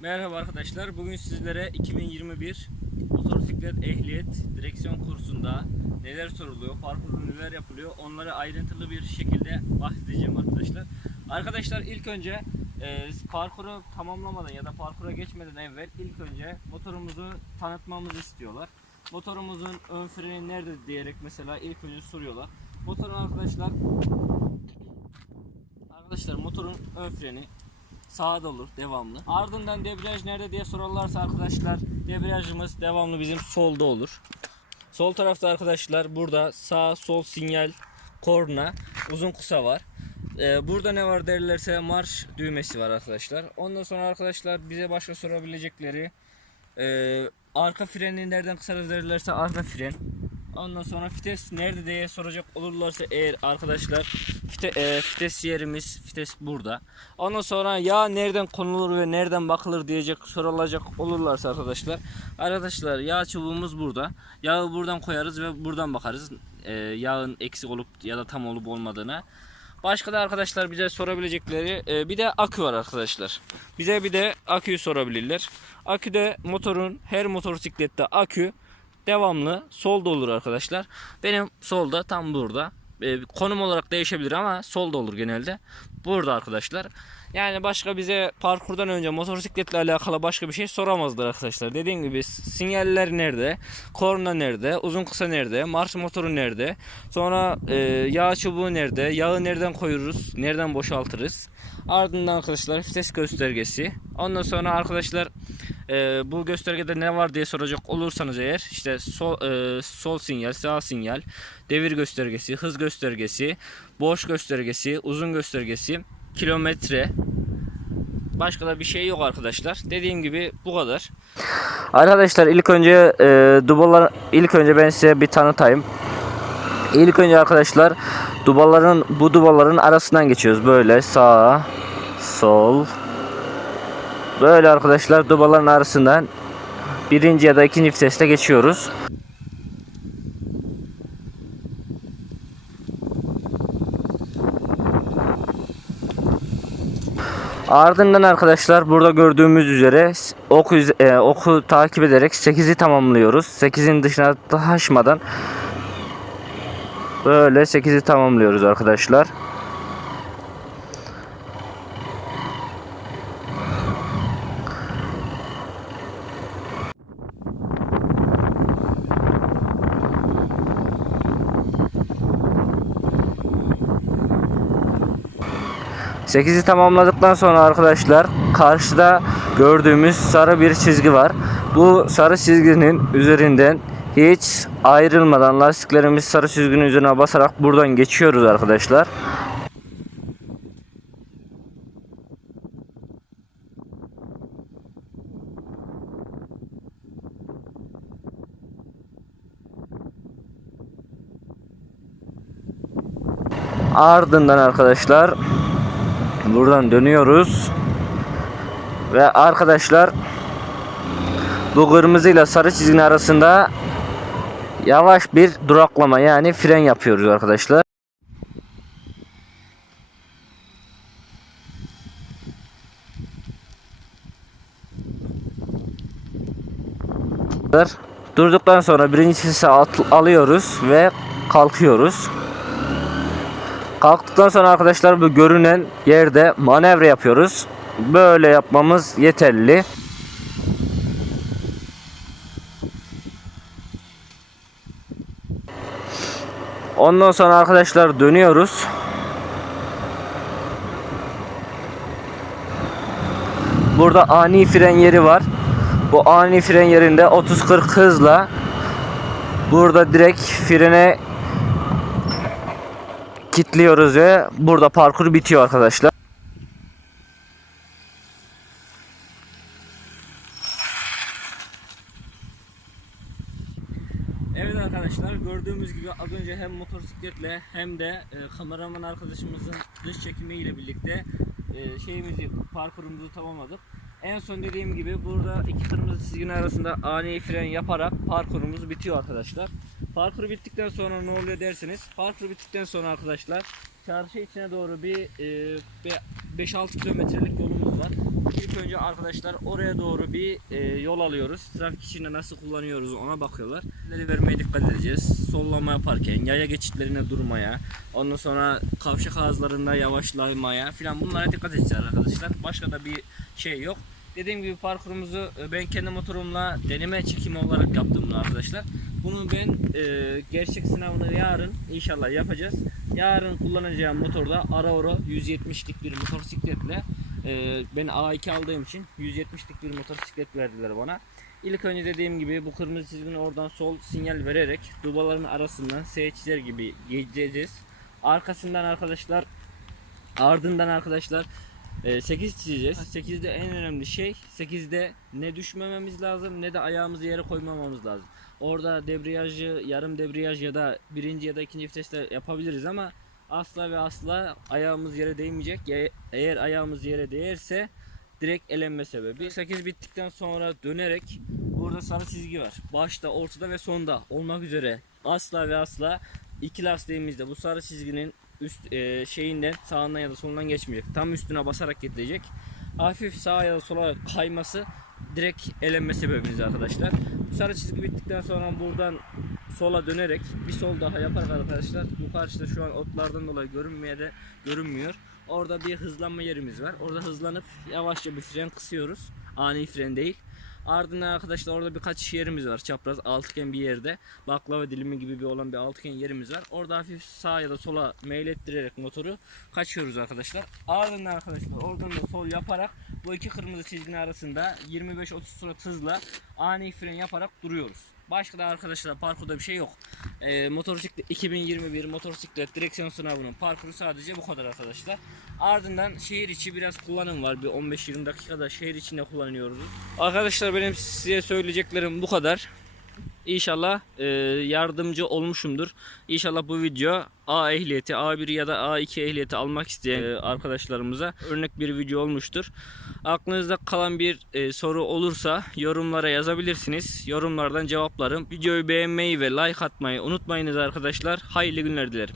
Merhaba arkadaşlar. Bugün sizlere 2021 motosiklet ehliyet direksiyon kursunda neler soruluyor, parkurda neler yapılıyor onları ayrıntılı bir şekilde bahsedeceğim arkadaşlar. Arkadaşlar ilk önce e, parkuru tamamlamadan ya da parkura geçmeden evvel ilk önce motorumuzu tanıtmamızı istiyorlar. Motorumuzun ön freni nerede diyerek mesela ilk önce soruyorlar. Motorun arkadaşlar Arkadaşlar motorun ön freni sağda olur devamlı. Ardından debriyaj nerede diye sorarlarsa arkadaşlar debriyajımız devamlı bizim solda olur. Sol tarafta arkadaşlar burada sağ sol sinyal korna uzun kısa var. Ee, burada ne var derlerse marş düğmesi var arkadaşlar. Ondan sonra arkadaşlar bize başka sorabilecekleri e, arka freni nereden kısarız derlerse arka fren. Ondan sonra vites nerede diye soracak olurlarsa eğer arkadaşlar fite, e, vites yerimiz vites burada. Ondan sonra yağ nereden konulur ve nereden bakılır diyecek sorulacak olurlarsa arkadaşlar. Arkadaşlar yağ çubuğumuz burada. Yağı buradan koyarız ve buradan bakarız. E, yağın eksik olup ya da tam olup olmadığına. Başka da arkadaşlar bize sorabilecekleri e, bir de akü var arkadaşlar. Bize bir de aküyü sorabilirler. Aküde motorun her motosiklette akü devamlı solda olur arkadaşlar. Benim solda tam burada. E, konum olarak değişebilir ama solda olur genelde. Burada arkadaşlar. Yani başka bize parkurdan önce motosikletle alakalı başka bir şey soramazlar arkadaşlar. Dediğim gibi sinyaller nerede, korna nerede, uzun kısa nerede, marş motoru nerede, sonra e, yağ çubuğu nerede, yağı nereden koyuruz, nereden boşaltırız. Ardından arkadaşlar vites göstergesi. Ondan sonra arkadaşlar e, bu göstergede ne var diye soracak olursanız eğer işte sol, e, sol sinyal, sağ sinyal, devir göstergesi, hız göstergesi, boş göstergesi, uzun göstergesi, kilometre. Başka da bir şey yok arkadaşlar. Dediğim gibi bu kadar. Arkadaşlar ilk önce e, dubalar ilk önce ben size bir tanıtayım. İlk önce arkadaşlar dubaların bu dubaların arasından geçiyoruz böyle sağ, sol. Böyle arkadaşlar dubaların arasından birinci ya da ikinci viteste geçiyoruz. Ardından arkadaşlar burada gördüğümüz üzere oku, e, oku takip ederek 8'i tamamlıyoruz. 8'in dışına taşmadan böyle 8'i tamamlıyoruz arkadaşlar. Sekizi tamamladıktan sonra arkadaşlar karşıda gördüğümüz sarı bir çizgi var. Bu sarı çizginin üzerinden hiç ayrılmadan lastiklerimiz sarı çizginin üzerine basarak buradan geçiyoruz arkadaşlar. Ardından arkadaşlar buradan dönüyoruz. Ve arkadaşlar bu kırmızıyla sarı çizginin arasında yavaş bir duraklama yani fren yapıyoruz arkadaşlar. Durduktan sonra birincisi at- alıyoruz ve kalkıyoruz. Kalktıktan sonra arkadaşlar bu görünen yerde manevra yapıyoruz. Böyle yapmamız yeterli. Ondan sonra arkadaşlar dönüyoruz. Burada ani fren yeri var. Bu ani fren yerinde 30-40 hızla burada direkt frene kilitliyoruz ve burada parkur bitiyor arkadaşlar. Evet arkadaşlar gördüğümüz gibi az önce hem motosikletle hem de e, kameraman arkadaşımızın dış çekimiyle birlikte e, şeyimizi parkurumuzu tamamladık. En son dediğim gibi burada iki kırmızı çizginin arasında ani fren yaparak parkurumuz bitiyor arkadaşlar. Parkur bittikten sonra ne oluyor derseniz parkur bittikten sonra arkadaşlar çarşı içine doğru bir e, be- 5-6 kilometrelik yolumuz var. İlk önce arkadaşlar oraya doğru bir e, yol alıyoruz. Trafik içinde nasıl kullanıyoruz ona bakıyorlar. Neleri vermeye dikkat edeceğiz. Sollama yaparken, yaya geçitlerine durmaya, ondan sonra kavşak ağızlarında yavaşlamaya filan bunlara dikkat edeceğiz arkadaşlar. Başka da bir şey yok. Dediğim gibi parkurumuzu e, ben kendi motorumla deneme çekimi olarak yaptım arkadaşlar. Bunu ben e, gerçek sınavını yarın inşallah yapacağız. Yarın kullanacağım motorda Arauro 170'lik bir motosikletle e, ben A2 aldığım için 170'lik bir motosiklet verdiler bana. İlk önce dediğim gibi bu kırmızı çizginin oradan sol sinyal vererek dubaların arasından S çizer gibi geçeceğiz. Arkasından arkadaşlar ardından arkadaşlar 8 çizeceğiz. 8'de en önemli şey 8'de ne düşmememiz lazım ne de ayağımızı yere koymamamız lazım. Orada debriyajı yarım debriyaj ya da birinci ya da ikinci vitesle yapabiliriz ama asla ve asla ayağımız yere değmeyecek. Eğer ayağımız yere değerse direkt elenme sebebi. 8 bittikten sonra dönerek burada sarı çizgi var. Başta, ortada ve sonda olmak üzere asla ve asla iki lastiğimizde bu sarı çizginin üst e, şeyinden sağından ya da solundan geçmeyecek. Tam üstüne basarak gidecek. Hafif sağa ya da sola kayması direkt elenme sebebimiz arkadaşlar. Sarı çizgi bittikten sonra buradan sola dönerek bir sol daha yaparak arkadaşlar bu karşıda şu an otlardan dolayı görünmeye de görünmüyor. Orada bir hızlanma yerimiz var. Orada hızlanıp yavaşça bir fren kısıyoruz. Ani fren değil. Ardından arkadaşlar orada birkaç yerimiz var. Çapraz altıgen bir yerde. Baklava dilimi gibi bir olan bir altıgen yerimiz var. Orada hafif sağa ya da sola meylettirerek motoru kaçıyoruz arkadaşlar. Ardından arkadaşlar oradan da sol yaparak bu iki kırmızı çizginin arasında 25-30 surat hızla ani fren yaparak duruyoruz. Başka da arkadaşlar parkurda bir şey yok. Ee, motosiklet 2021 motosiklet direksiyon sınavının parkuru sadece bu kadar arkadaşlar. Ardından şehir içi biraz kullanım var. Bir 15-20 dakikada şehir içinde kullanıyoruz. Arkadaşlar benim size söyleyeceklerim bu kadar. İnşallah e, yardımcı olmuşumdur. İnşallah bu video A ehliyeti, A1 ya da A2 ehliyeti almak isteyen e, arkadaşlarımıza örnek bir video olmuştur. Aklınızda kalan bir e, soru olursa yorumlara yazabilirsiniz. Yorumlardan cevaplarım. Videoyu beğenmeyi ve like atmayı unutmayınız arkadaşlar. Hayırlı günler dilerim.